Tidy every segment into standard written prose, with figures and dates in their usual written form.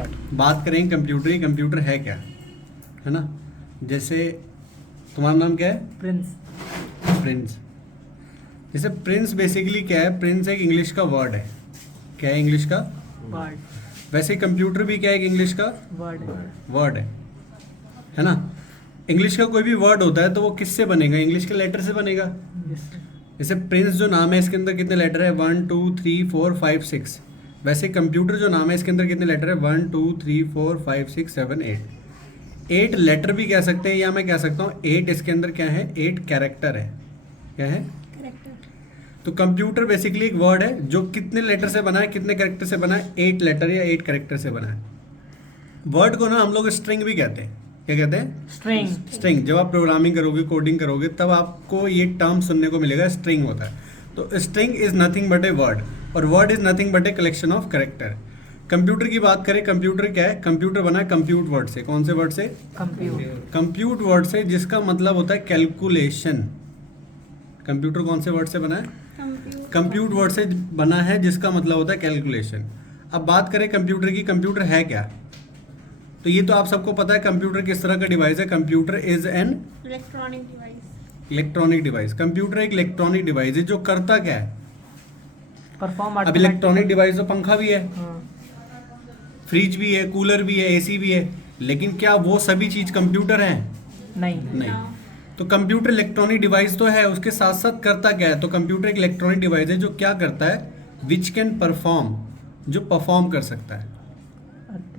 Start. बात करेंगे computer ही, computer है क्या, है ना। जैसे तुम्हारा नाम क्या है? प्रिंस। प्रिंस। जैसे प्रिंस बेसिकली क्या है? प्रिंस एक इंग्लिश का वर्ड है। क्या है? इंग्लिश का वर्ड। वैसे कंप्यूटर भी क्या है? एक इंग्लिश का वर्ड। वर्ड है ना। इंग्लिश का कोई भी वर्ड होता है तो वो किससे बनेगा? इंग्लिश के लेटर से बनेगा। जैसे प्रिंस जो नाम है इसके अंदर कितने लेटर है? 1 2 3 4 5 6। वैसे कंप्यूटर जो नाम है इसके अंदर कितने लेटर है? 1 2 3 4 5 6 7 8। 8 लेटर भी कह सकते हैं, या मैं कह सकता हूँ 8 इसके अंदर क्या है? 8 कैरेक्टर है। क्या है? तो कंप्यूटर बेसिकली एक वर्ड है जो कितने लेटर से बना है, कितने कैरेक्टर से बना है? 8 लेटर या 8 कैरेक्टर से बना है। वर्ड को ना हम लोग स्ट्रिंग भी कहते हैं। क्या कहते हैं? स्ट्रिंग। स्ट्रिंग। जब आप प्रोग्रामिंग करोगे, कोडिंग करोगे, तब आपको ये टर्म सुनने को मिलेगा, स्ट्रिंग होता है। तो string is nothing but a word, और word is nothing but a collection of character. Computer की बात करें, कंप्यूटर क्या है? कंप्यूटर बना है कंप्यूट वर्ड से। कौन से वर्ड से? कंप्यूट वर्ड से, जिसका मतलब होता है कैलकुलेशन। कंप्यूटर कौन से वर्ड से बना है? कंप्यूट वर्ड से बना है, जिसका मतलब होता है कैलकुलेशन। अब बात करें कंप्यूटर की, कंप्यूटर है क्या? तो ये तो आप सबको पता है कंप्यूटर किस तरह का डिवाइस है। Computer is an electronic device. Computer एक इलेक्ट्रॉनिक डिवाइस है जो करता क्या है? परफॉर्म। अब इलेक्ट्रॉनिक डिवाइस तो पंखा भी है, फ्रिज भी है, कूलर भी है, एसी भी है, लेकिन क्या वो सभी चीज कंप्यूटर हैं? नहीं। तो कंप्यूटर इलेक्ट्रॉनिक डिवाइस तो है, उसके साथ साथ करता क्या है? तो कंप्यूटर एक इलेक्ट्रॉनिक डिवाइस है जो क्या करता है? विच कैन परफॉर्म, जो परफॉर्म कर सकता है।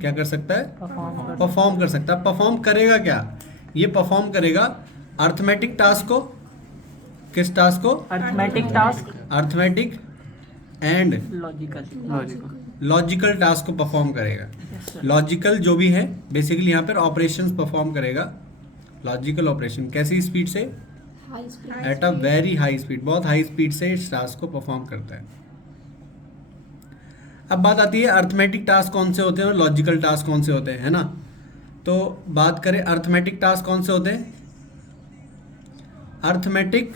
क्या कर सकता है? परफॉर्म कर सकता है। परफॉर्म करेगा क्या? ये परफॉर्म करेगा अर्थमेटिक टास्क को। किस टास्क को? Arithmetic task. Arithmetic and logical task को परफॉर्म करेगा। लॉजिकल जो भी है बेसिकली यहाँ पर ऑपरेशंस परफॉर्म करेगा। लॉजिकल ऑपरेशन कैसी स्पीड से? At a very high speed, बहुत हाई स्पीड से इस टास्क को परफॉर्म करता है। अब बात आती है अर्थमेटिक टास्क कौन से होते हैं और लॉजिकल टास्क कौन से होते हैं, है ना। तो बात करें अर्थमेटिक टास्क कौन से होते हैं। अर्थमेटिक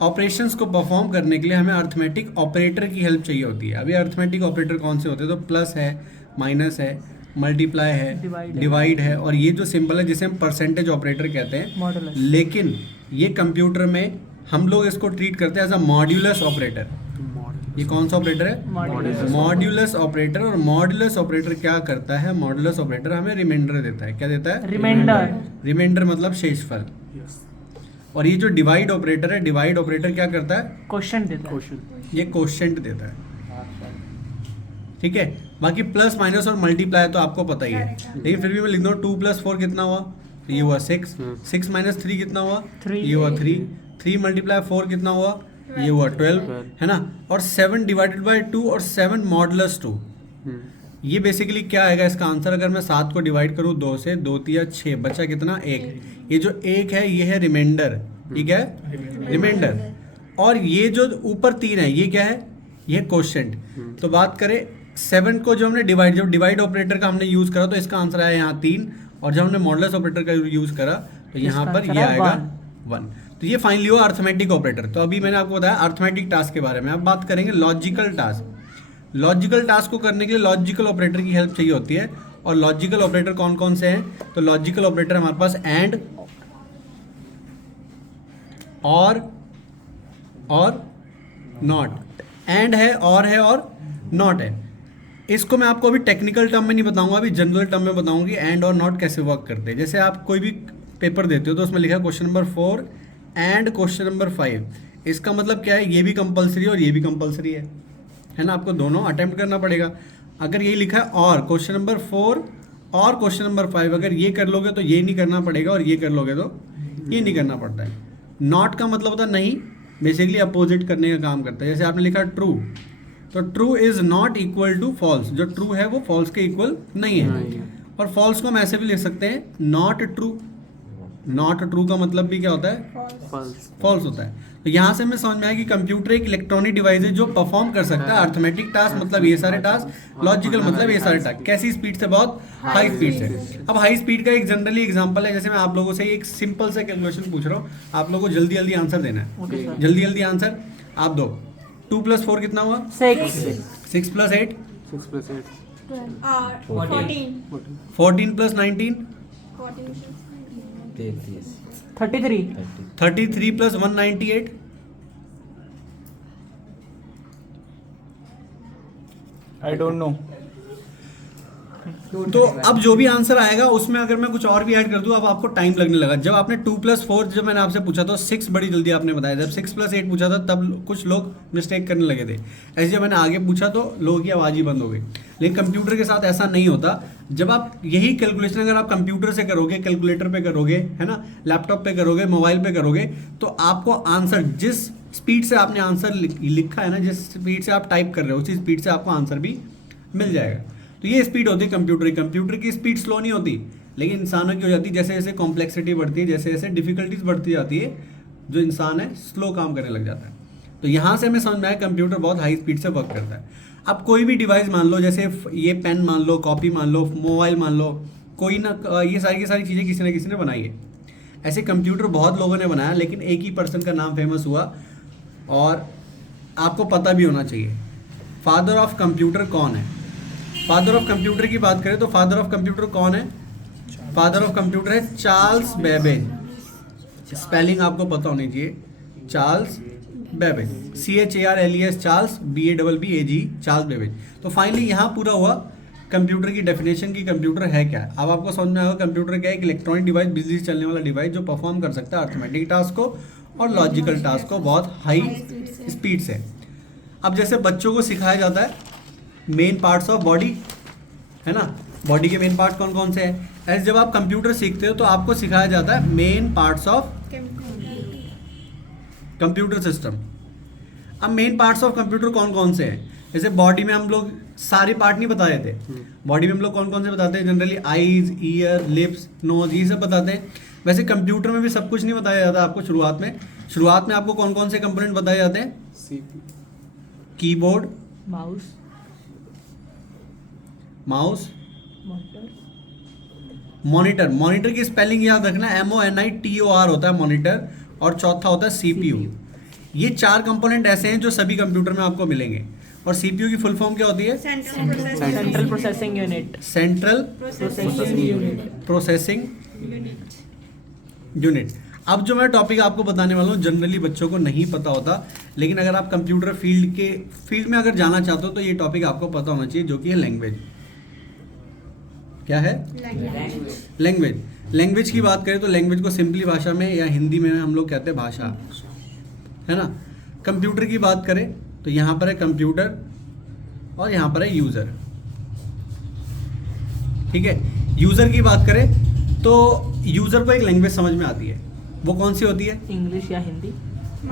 ऑपरेशंस को परफॉर्म करने के लिए हमें अर्थमेटिक ऑपरेटर की हेल्प चाहिए होती है। अभी अर्थमेटिक ऑपरेटर कौन से होते हैं? तो प्लस है, माइनस है, मल्टीप्लाई है, डिवाइड है, और ये जो सिंबल है जिसे हम परसेंटेज ऑपरेटर कहते हैं। लेकिन ये कंप्यूटर में हम लोग इसको ट्रीट करते हैं एज अ मॉड्यूलस ऑपरेटर। ये कौन सा ऑपरेटर है? Modulus operator. और मॉड्यूलस ऑपरेटर क्या करता है? मॉड्यूलस ऑपरेटर हमें रिमाइंडर देता है। क्या देता है? रिमाइंडर मतलब शेषफल। और ये जो डिवाइड ऑपरेटर है, डिवाइड ऑपरेटर क्या करता है? क्वोशिएंट देता है। ये क्वोशिएंट देता है। ठीक है। बाकी प्लस माइनस और मल्टीप्लाई तो आपको पता ही है, लेकिन फिर भी मैं लिख दूँ 2 + 4 कितना हुआ? ये हुआ 6। 6 - 3 कितना हुआ? 3। ये हुआ 3। 3 × 4 कितना हुआ? ये हुआ 12, है ना। और 7 / 2 और 7 मॉडुलस 2। ये बेसिकली क्या आएगा इसका आंसर? अगर मैं 7 को डिवाइड करूँ 2 से, 2 × 6 बचा कितना? 1। ये जो 1 है ये है रिमाइंडर। ठीक है, रिमाइंडर। और ये जो ऊपर 3 है ये क्या है? ये क्वोशिएंट। तो बात करें 7 को जो हमने जब डिवाइड ऑपरेटर का हमने यूज करा तो इसका आंसर आया यहाँ 3, और जब हमने मॉडुलस ऑपरेटर का यूज करा तो यहाँ पर ये आएगा 1। तो ये फाइनली हुआ अर्थमेटिक ऑपरेटर। तो अभी मैंने आपको बताया अर्थमेटिक टास्क के बारे में। अब बात करेंगे लॉजिकल टास्क। लॉजिकल टास्क को करने के लिए लॉजिकल ऑपरेटर की हेल्प चाहिए होती है। और लॉजिकल ऑपरेटर कौन कौन से हैं? तो लॉजिकल ऑपरेटर हमारे पास एंड, और नॉट। एंड है, और है, और नॉट है। इसको मैं आपको अभी टेक्निकल टर्म में नहीं बताऊंगा, अभी जनरल टर्म में बताऊंगा कि एंड और नॉट कैसे वर्क करते हैं। जैसे आप कोई भी पेपर देते हो तो उसमें लिखा है question number 4 and question number 5। इसका मतलब क्या है? ये भी कंपलसरी है और ये भी कंपलसरी है ना। आपको दोनों अटेम्प्ट करना पड़ेगा। अगर ये लिखा है और क्वेश्चन नंबर 4 और क्वेश्चन नंबर 5, अगर ये कर लोगे तो ये नहीं करना पड़ेगा, और ये कर लोगे तो ये नहीं करना पड़ता है। नॉट का मतलब होता है नहीं, बेसिकली अपोजिट करने का काम करता है। जैसे आपने लिखा ट्रू, तो true is not equal to false. जो ट्रू है वो फॉल्स के इक्वल नहीं है। और फॉल्स को हम ऐसे भी लिख सकते हैं नॉट ट्रू। नॉट ट्रू का मतलब भी क्या होता है? फॉल्स होता है। तो यहाँ से हमें समझ में आया कि कंप्यूटर एक इलेक्ट्रॉनिक डिवाइस है जो परफॉर्म कर सकता है अर्थमेटिक टास्क, मतलब ये सारे टास्क, लॉजिकल मतलब ये सारे टास्क। कैसी स्पीड से? बहुत हाई स्पीड से। अब हाई स्पीड का एक जनरली एग्जांपल है, जैसे मैं आप लोगों से एक सिंपल से कैलकुलेशन पूछ रहा हूँ, आप लोगों को जल्दी जल्दी आंसर देना है। जल्दी जल्दी आंसर आप दो। 2 + 4 कितना हुआ? 6। 6 + 8? 14. 14 plus 19 33. 33 plus 198 I don't know. तो अब जो भी आंसर आएगा उसमें अगर मैं कुछ और भी ऐड कर दूं, अब आपको टाइम लगने लगा। जब आपने 2 प्लस 4 जब मैंने आपसे पूछा तो 6 बड़ी जल्दी आपने बताया। जब 6 प्लस 8 पूछा था तब कुछ लोग मिस्टेक करने लगे थे। ऐसे जब मैंने आगे पूछा तो लोगों की आवाज़ ही बंद हो गई। लेकिन कंप्यूटर के साथ ऐसा नहीं होता। जब आप यही कैलकुलेशन अगर आप कंप्यूटर से करोगे, कैलकुलेटर पे करोगे, है ना, लैपटॉप पे करोगे, मोबाइल पे करोगे, तो आपको आंसर जिस स्पीड से आपने आंसर लिखा है ना, जिस स्पीड से आप टाइप कर रहे हो उसी स्पीड से आपको आंसर भी मिल जाएगा। तो ये स्पीड होती है कंप्यूटर की स्पीड स्लो नहीं होती, लेकिन इंसानों की हो जाती है। जैसे जैसे कॉम्प्लेक्सिटी बढ़ती है, जैसे जैसे डिफिकल्टीज बढ़ती जाती है, जो इंसान है स्लो काम करने लग जाता है। तो यहाँ से हमें समझ में आया कंप्यूटर बहुत हाई स्पीड से वर्क करता है। अब कोई भी डिवाइस मान लो, जैसे ये पेन मान लो, कॉपी मान लो, मोबाइल मान लो, कोई ना, ये सारी की सारी चीज़ें किसी ना किसी ने बनाई है। ऐसे कंप्यूटर बहुत लोगों ने बनाया, लेकिन एक ही पर्सन का नाम फेमस हुआ और आपको पता भी होना चाहिए। फादर ऑफ कंप्यूटर कौन है? फादर ऑफ कंप्यूटर की बात करें तो फादर ऑफ कंप्यूटर कौन है? फादर ऑफ कंप्यूटर है चार्ल्स बेबेज। स्पेलिंग आपको पता होनी चाहिए, Charles Babbage, CHARLES, Charles BABBAG, Charles Babbage. तो फाइनली यहाँ पूरा हुआ कंप्यूटर की डेफिनेशन की कंप्यूटर है क्या है। अब आपको समझ में आएगा कंप्यूटर क्या है। एक इलेक्ट्रॉनिक डिवाइस, बिजली से चलने वाला डिवाइस जो परफॉर्म कर सकता है अर्थमेटिक टास्क को और लॉजिकल टास्क को बहुत हाई स्पीड से। अब जैसे बच्चों को सिखाया जाता है मेन पार्ट्स ऑफ बॉडी, है ना, बॉडी के मेन पार्ट कौन कौन से हैं। ऐसे जब आप कंप्यूटर सीखते हो तो आपको सिखाया जाता है main parts of computer system. अब मेन पार्ट्स ऑफ कंप्यूटर कौन कौन से हैं? जैसे बॉडी में हम लोग सारे पार्ट नहीं बताए थे। बॉडी में हम लोग कौन कौन से बताते हैं generally? Eyes, ear, lips, nose, ये सब बताते हैं। वैसे कंप्यूटर में भी सब कुछ नहीं बताया जाता आपको। शुरुआत में आपको कौन कौन से कंपोनेंट बताए जाते हैं? Keyboard, mouse, monitor. मॉनिटर की स्पेलिंग याद रखना, MONITOR होता है मॉनिटर, और चौथा होता है CPU। ये 4 कंपोनेंट ऐसे हैं जो सभी कंप्यूटर में आपको मिलेंगे। और CPU की फुल फॉर्म क्या होती है? Central processing unit. Central processing unit. अब जो मैं टॉपिक आपको बताने वाला हूँ जनरली बच्चों को नहीं पता होता, लेकिन अगर आप कंप्यूटर फील्ड में अगर जाना चाहते हो तो ये टॉपिक आपको पता होना चाहिए, जो कि है लैंग्वेज। क्या है? लैंग्वेज। लैंग्वेज की बात करें तो लैंग्वेज को सिंपली भाषा में या हिंदी में हम लोग कहते हैं भाषा, है ना। कंप्यूटर की बात करें तो यहाँ पर है कंप्यूटर और यहाँ पर है यूज़र, ठीक है। यूज़र की बात करें तो यूज़र को एक लैंग्वेज समझ में आती है। वो कौन सी होती है? इंग्लिश या हिंदी।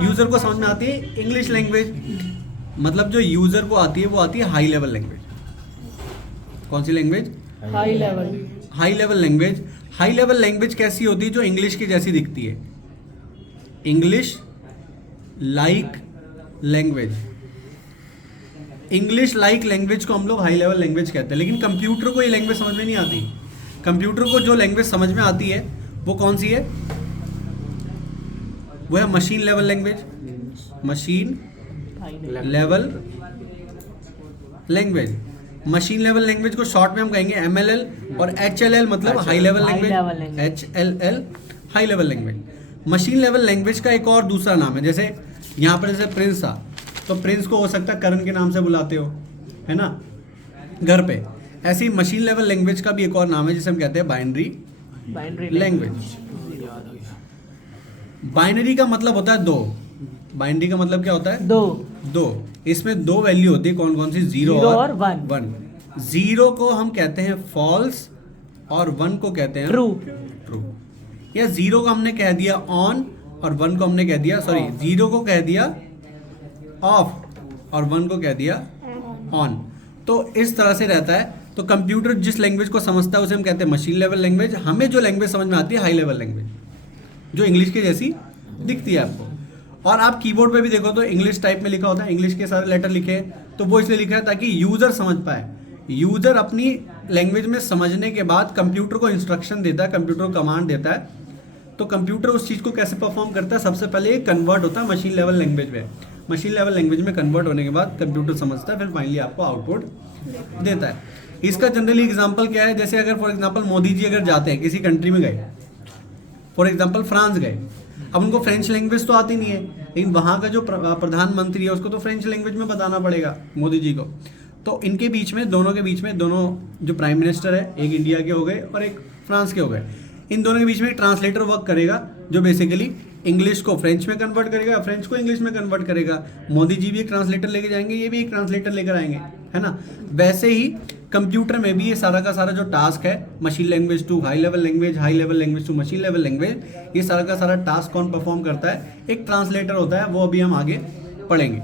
यूज़र को समझ में आती है इंग्लिश लैंग्वेज। मतलब जो यूज़र को आती है वो आती है हाई लेवल लैंग्वेज। कौन सी language? High level. High level language. High level language कैसी होती है? जो इंग्लिश की जैसी दिखती है। English like language. English like language को हम लोग हाई लेवल लैंग्वेज कहते हैं। लेकिन कंप्यूटर को ये लैंग्वेज समझ में नहीं आती। कंप्यूटर को जो लैंग्वेज समझ में आती है वो कौन सी है? वो है machine level language. Machine level language. Machine level language को शॉर्ट में हम कहेंगे MLL, और HLL मतलब high level language. HLL high level language. Machine level language का एक और दूसरा नाम है। जैसे यहाँ पर जैसे प्रिंस था, तो प्रिंस को हो सकता है करण के नाम से बुलाते हो, है ना, घर पे। ऐसे ही मशीन लेवल लैंग्वेज का भी एक और नाम है जिसे हम कहते हैं बाइनरी लैंग्वेज। बाइनरी का मतलब होता है 2। बाइनरी का मतलब क्या होता है? 2। इसमें 2 वैल्यू होती है। कौन कौन सी? 0 और 1। 0 को हम कहते हैं फॉल्स और 1 को कहते हैं ट्रू। या 0 को हमने कह दिया ऑन और 1 को हमने कह दिया 0 को कह दिया ऑफ और 1 को कह दिया ऑन। तो इस तरह से रहता है। तो कंप्यूटर जिस लैंग्वेज को समझता है उसे हम कहते हैं मशीन लेवल लैंग्वेज। हमें जो लैंग्वेज समझ में आती है हाई लेवल लैंग्वेज, जो इंग्लिश के जैसी दिखती है आपको। और आप कीबोर्ड पे भी देखो तो इंग्लिश टाइप में लिखा होता है, इंग्लिश के सारे लेटर लिखे हैं, तो वो इसलिए लिखा है ताकि यूज़र समझ पाए। यूज़र अपनी लैंग्वेज में समझने के बाद कंप्यूटर को इंस्ट्रक्शन देता है, कंप्यूटर को कमांड देता है। तो कंप्यूटर उस चीज़ को कैसे परफॉर्म करता है? सबसे पहले ये कन्वर्ट होता है मशीन लेवल लैंग्वेज में। मशीन लेवल लैंग्वेज में कन्वर्ट होने के बाद कंप्यूटर समझता है, फिर फाइनली आपको आउटपुट देता है। इसका जनरली एग्जांपल क्या है, जैसे अगर फॉर एग्जांपल मोदी जी अगर जाते हैं किसी कंट्री में गए, फॉर एग्जांपल फ्रांस गए, अब उनको फ्रेंच लैंग्वेज तो आती नहीं है, लेकिन वहाँ का जो प्रधानमंत्री है उसको तो फ्रेंच लैंग्वेज में बताना पड़ेगा मोदी जी को। तो इनके बीच में, दोनों के बीच में, दोनों जो प्राइम मिनिस्टर है, एक इंडिया के हो गए और एक फ्रांस के हो गए, इन दोनों के बीच में एक ट्रांसलेटर वर्क करेगा जो बेसिकली इंग्लिश को फ्रेंच में कन्वर्ट करेगा, फ्रेंच को इंग्लिश में कन्वर्ट करेगा। मोदी जी भी एक ट्रांसलेटर लेके जाएंगे, ये भी एक ट्रांसलेटर लेकर आएंगे, है ना। वैसे ही कंप्यूटर में भी ये सारा का सारा जो टास्क है, machine language to high level language, high level language to machine level language, ये सारा का सारा टास्क कौन परफॉर्म करता है, एक ट्रांसलेटर होता है, वो अभी हम आगे पढ़ेंगे।